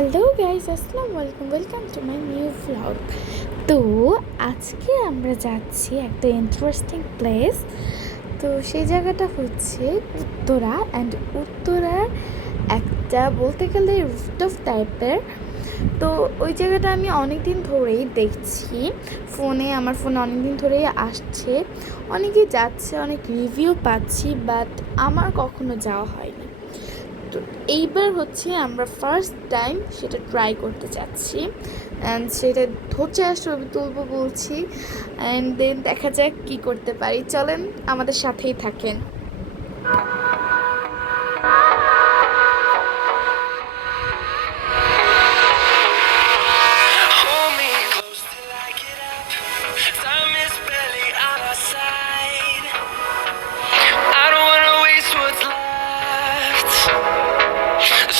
Hello guys, আসসালামু আলাইকুম, welcome to my new vlog. তো আজকে আমরা যাচ্ছি একটা ইন্টারেস্টিং প্লেস। তো সেই জায়গাটা হচ্ছে উত্তরা, অ্যান্ড উত্তরার একটা বলতে গেলে রুফটপ টাইপের। তো ওই জায়গাটা আমি অনেক দিন ধরেই দেখছি আমার ফোনে অনেক দিন ধরেই আসছে, অনেকেই যাচ্ছে, অনেক রিভিউ পাচ্ছি, বাট আমার কখনো যাওয়া হয়নি। তো এইবার হচ্ছে আমরা ফার্স্ট টাইম সেটা ট্রাই করতে চাচ্ছি, অ্যান্ড সেটা হচ্ছে ছবি তুলবো বলছি, অ্যান্ড দেন দেখা যাক কী করতে পারি। চলেন আমাদের সাথেই থাকেন।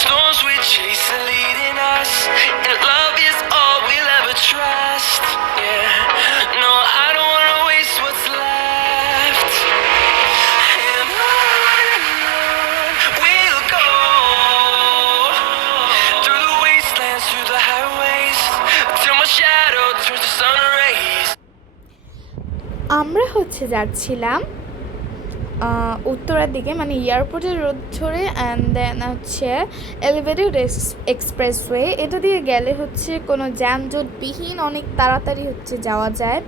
Storms we chase are leading us, and love is all we'll ever trust. Yeah, no, I don't wanna waste what's left. And on we'll go, through the wastelands, through the highways, till my shadow turns to sun rays. আমরা হচ্ছে যাচ্ছিলাম উত্তরার দিকে, মানে এয়ারপোর্টের road ধরে, and then হচ্ছে elevated expressway. এটা দিয়ে গেলে হচ্ছে কোনো যানজটবিহীন অনেক তাড়াতাড়ি হচ্ছে যাওয়া যায়।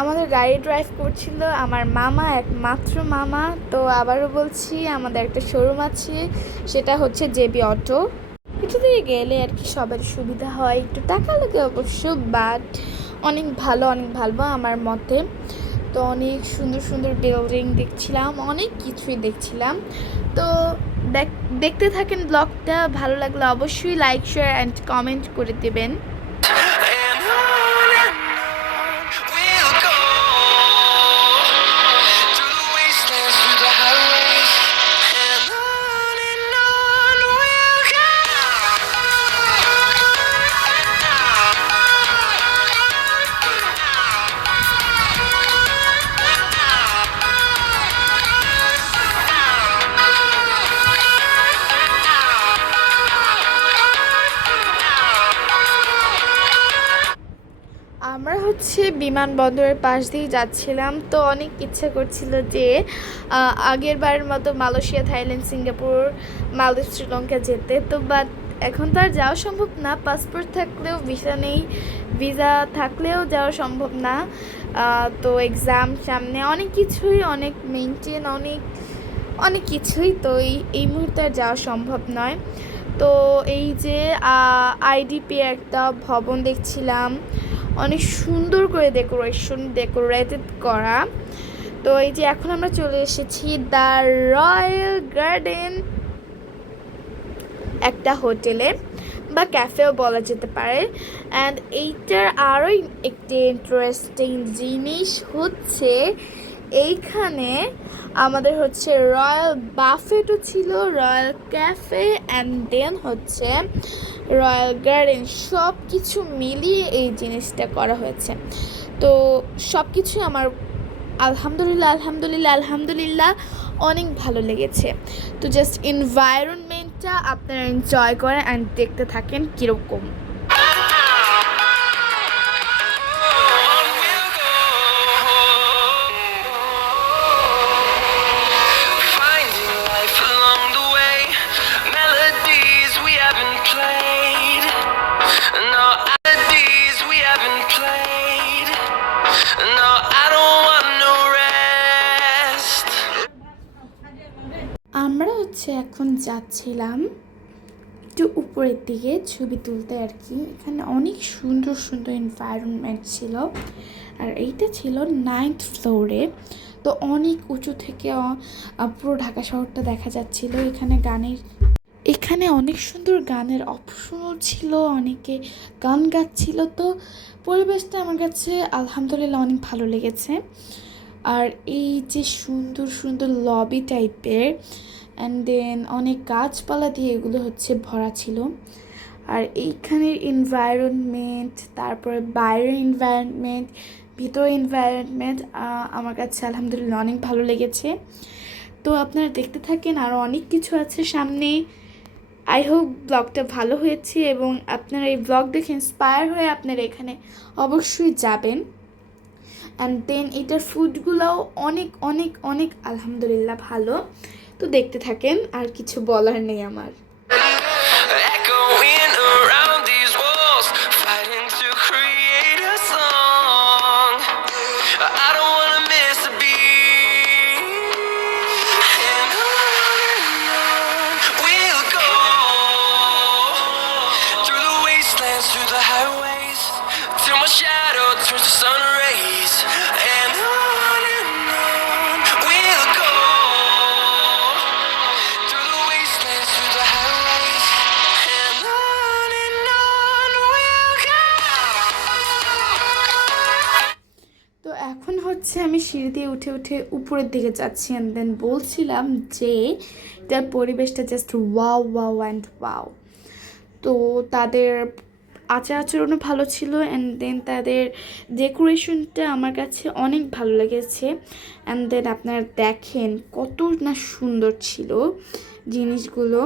আমাদের গাড়ি ড্রাইভ করছিল আমার মামা, একমাত্র মামা। তো আবারও বলছি, আমাদের একটা শোরুম আছে, সেটা হচ্ছে জেবি অটো। এটা দিয়ে গেলে আর কি সবার সুবিধা হয়, একটু টাকা লাগে অবশ্য, বাট অনেক ভালো আমার মতে। তো অনেক সুন্দর সুন্দর বিল্ডিং দেখছিলাম, অনেক কিছুই দেখছিলাম। তো দেখতে থাকেন ব্লগটা, ভালো লাগলে অবশ্যই লাইক, শেয়ার অ্যান্ড কমেন্ট করে দেবেন। আমরা হচ্ছে বিমানবন্দরের পাশ দিয়ে যাচ্ছিলাম। তো অনেক ইচ্ছা করছিল যে আগের বারের মতো মালয়েশিয়া, থাইল্যান্ড, সিঙ্গাপুর, মালদ্বীপ, শ্রীলঙ্কা যেতে। তো বাট এখন তো আর যাওয়া সম্ভব না, পাসপোর্ট থাকলেও ভিসা নেই, ভিসা থাকলেও যাওয়া সম্ভব না। তো এক্সাম সামনে, অনেক কিছুই, অনেক মেনটেন, অনেক কিছুই। তো এই মুহূর্তে আর যাওয়া সম্ভব নয়। তো এই যে আইডিপি একটা ভবন দেখছিলাম, অনেক সুন্দর করে ডেকোরেটেড করা। তো এই যে এখন আমরা চলে এসেছি দ্য রয়্যাল গার্ডেন, একটা হোটেলে বা ক্যাফেও বলা যেতে পারে। অ্যান্ড এইটার আরও একটি ইন্টারেস্টিং জিনিস হচ্ছে এইখানে আমাদের হচ্ছে রয়্যাল বাফেটও ছিল, রয়্যাল ক্যাফে, অ্যান্ড দেন হচ্ছে রয়্যাল গার্ডেন, সব কিছু মিলিয়ে এই জিনিসটা করা হয়েছে। তো সব কিছুই আমার আলহামদুলিল্লাহ অনেক ভালো লেগেছে। তো জাস্ট এনভায়রনমেন্টটা আপনারা এনজয় করেন অ্যান্ড দেখতে থাকেন কীরকম। আমরা হচ্ছে এখন যাচ্ছিলাম একটু উপরের দিকে ছবি তুলতে আর কি। এখানে অনেক সুন্দর সুন্দর এনভায়রনমেন্ট ছিল, আর এইটা ছিল 9th ফ্লোরে। তো অনেক উঁচু থেকে পুরো ঢাকা শহরটা দেখা যাচ্ছিল। এখানে অনেক সুন্দর গানের অপশনও ছিল, অনেকে গান গাচ্ছিল। তো পরিবেশটা আমার কাছে আলহামদুলিল্লাহ অনেক ভালো লেগেছে। আর এই যে সুন্দর সুন্দর লবি টাইপের, অ্যান্ড দেন অনেক গাছপালা দিয়ে এগুলো হচ্ছে ভরা ছিল। আর এইখানের এনভায়রনমেন্ট, তারপরে বাইরের এনভায়রনমেন্ট, ভিতরের এনভায়রনমেন্ট আমার কাছে আলহামদুলিল্লাহ অনেক ভালো লেগেছে। তো আপনারা দেখতে থাকেন, আরও অনেক কিছু আছে সামনে। আই হোপ ব্লগটা ভালো হয়েছে এবং আপনারা এই ব্লগ দেখে ইন্সপায়ার হয়ে আপনারা এখানে অবশ্যই যাবেন। অ্যান্ড দেন এটার ফুডগুলোও অনেক অনেক অনেক আলহামদুলিল্লাহ ভালো। তো দেখতে থাকেন, আর কিছু বলার নেই আমার। Echoing around these walls, fighting to create a song. I don't wanna miss a beat. And on we'll go, through the wastelands, through the highways, till my shadow turns to sun rays. And on we'll go, through the wastelands, through the highways, and on we'll go. তো এখন হচ্ছে আমি সিঁড়ি দিয়ে উঠে উঠে উপরের দিকে যাচ্ছি। অ্যান্ড দেন বলছিলাম যে তার পরিবেশটা just wow wow and wow. তো তাদের আচার আচরণও ভালো ছিল, অ্যান্ড দেন তাদের ডেকোরেশনটা আমার কাছে অনেক ভালো লেগেছে। অ্যান্ড দেন আপনারা দেখেন কত না সুন্দর ছিল জিনিসগুলো।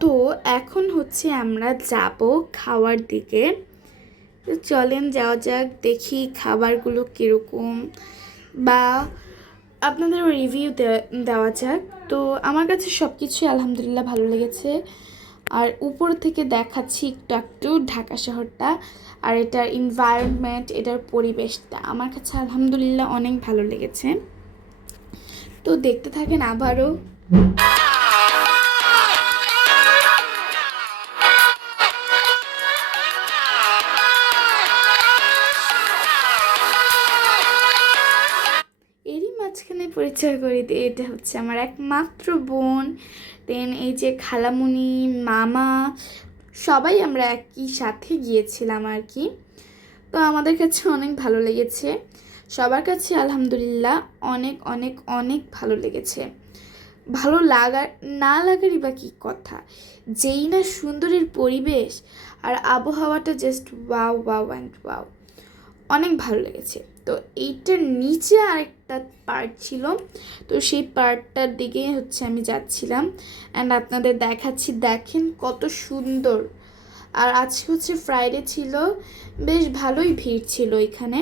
তো এখন হচ্ছে আমরা যাব খাওয়ার দিকে। তো চলেন যাওয়া যাক, দেখি খাবারগুলো কীরকম বা আপনাদের রিভিউ দেওয়া যাক। তো আমার কাছে সব কিছুই আলহামদুলিল্লাহ ভালো লেগেছে। আর উপর থেকে দেখাচ্ছি একটু একটু ঢাকা শহরটা, আর এটার এনভায়রনমেন্ট, এটার পরিবেশটা আমার কাছে আলহামদুলিল্লাহ অনেক ভালো লেগেছে। তো দেখতে থাকেন আবারও। এরই মাঝখানে পরিচয় করে দিই, এটা হচ্ছে আমার একমাত্র বোন। দেন এই যে খালামুনি, মামা, সবাই আমরা একই সাথে গিয়েছিলাম আর কি। তো আমাদের কাছে অনেক ভালো লেগেছে, সবার কাছে আলহামদুলিল্লাহ অনেক অনেক অনেক ভালো লেগেছে। ভালো লাগার না লাগারই বা কী কথা, যেই না সুন্দরের পরিবেশ আর আবহাওয়াটা just wow wow and wow, অনেক ভালো লেগেছে। তো এইটার নিচে আরেকটা পার্ট ছিল, তো সেই পার্টটার দিকে হচ্ছে আমি যাচ্ছিলাম। অ্যান্ড আপনাদের দেখাচ্ছি, দেখেন কত সুন্দর। আর আজকে হচ্ছে ফ্রাইডে ছিল, বেশ ভালোই ভিড় ছিল এখানে।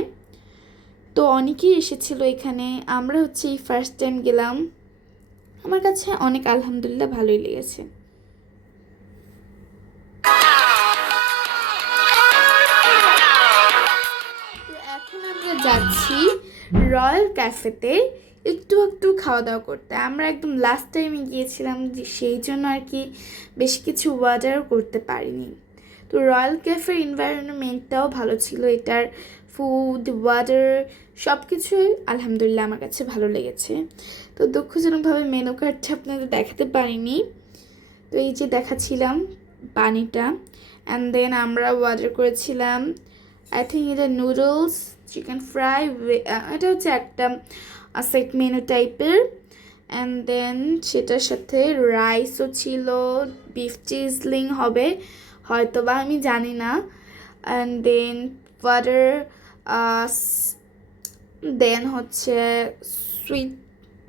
তো অনেকেই এসেছিলো এখানে, আমরা হচ্ছে এই ফার্স্ট টাইম গেলাম। আমার কাছে অনেক আলহামদুলিল্লাহ ভালোই লেগেছে। তো এখন আমরা যাচ্ছি রয়্যাল ক্যাফেতে একটু একটু খাওয়া দাওয়া করতে। আমরা একদম লাস্ট টাইমে গিয়েছিলাম, যে সেই জন্য আর কি বেশি কিছু অর্ডারও করতে পারিনি। তো রয়্যাল ক্যাফের এনভায়রনমেন্টটাও ভালো ছিল, এটার ফুড, ওয়াটার সব কিছুই আলহামদুলিল্লাহ আমার কাছে ভালো লেগেছে। তো দুঃখজনকভাবে মেনু কার্ডটা আপনাদের দেখাতে পারিনি। তো এই যে দেখাচ্ছিলাম পানিটা। অ্যান্ড দেন আমরা অর্ডার করেছিলাম, আই থিঙ্ক এটা নুডলস, চিকেন ফ্রাই, এটা হচ্ছে একটা সেট মেনু টাইপের। অ্যান্ড দেন সেটার সাথে রাইসও ছিল, বিফ চিজলিং হবে হয়তো বা, আমি জানি না। অ্যান্ড দেন বাটার, দেন হচ্ছে সুইট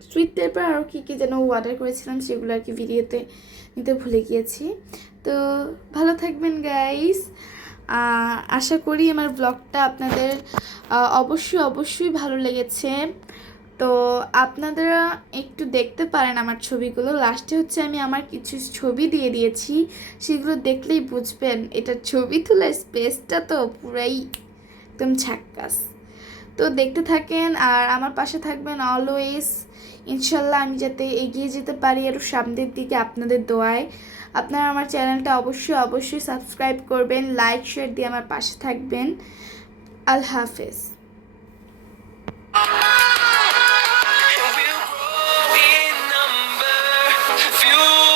সুইট টাইপের আরও কী কী যেন অর্ডার করেছিলাম, সেগুলো আর কি ভিডিওতে নিতে ভুলে গিয়েছি। তো ভালো থাকবেন গাইস। আশা করি আমার ব্লগটা আপনাদের অবশ্যই অবশ্যই ভালো লেগেছে। তো আপনারা একটু দেখতে পারেন আমার ছবিগুলো, লাস্টে হচ্ছে আমি আমার কিছু ছবি দিয়ে দিয়েছি, সেগুলো দেখলেই বুঝবেন এটা ছবি তোলার স্পেসটা তো পুরাই একদম ঝাক্কাস। তো দেখতে থাকেন আর আমার পাশে থাকবেন অলওয়েজ। ইনশাল্লাহ আমি যাতে এগিয়ে যেতে পারি আরও সামনের দিকে আপনাদের দোয়ায়। আপনারা আমার চ্যানেলটা অবশ্যই অবশ্যই সাবস্ক্রাইব করবেন, লাইক শেয়ার দিয়ে আমার পাশে থাকবেন। আল্লাহ হাফেজ। And we'll grow in number, fuel